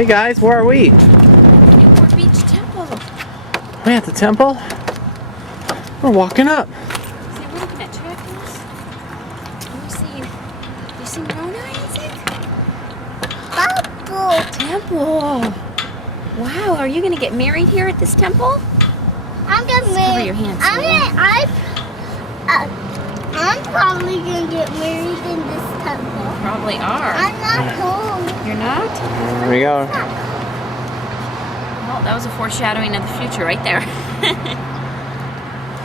Hey guys, where are we? Newport Beach Temple. We at the temple? We're walking up. See, we're looking at tractors. You seen Rona, Isaac? Temple. Wow, are you gonna get married here at this temple? I'm getting Cover married. your hands. I'm probably gonna get married in this temple. Probably are. I'm not home. You're not? Here we go. Well, that was a foreshadowing of the future right there.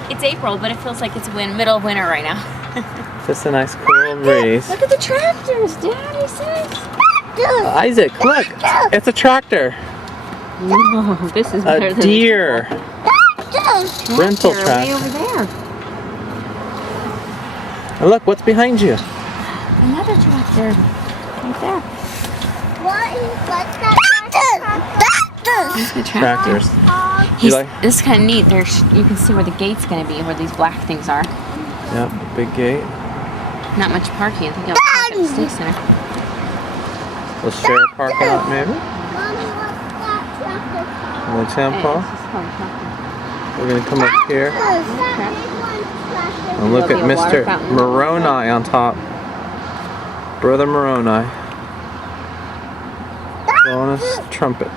It's April, but it feels like it's middle of winter right now. Just a nice cool breeze. Look at the tractors, Daddy says. Isaac, look! It's a tractor. Whoa, this is better A than deer. Rental way tractor. over there. And look, what's behind you? Another tractor. Right there. What's that? There's the Tractors. He's, like- This is kind of neat. You can see where the gate's going to be, where these black things are. Yep, big gate. Not much parking. I think you'll park at the State Center. We'll share a parking lot maybe. Mommy, what's that tractor called? In the temple. We're gonna come up here and look at Mr. Moroni on top. Brother Moroni. Blowing his trumpet.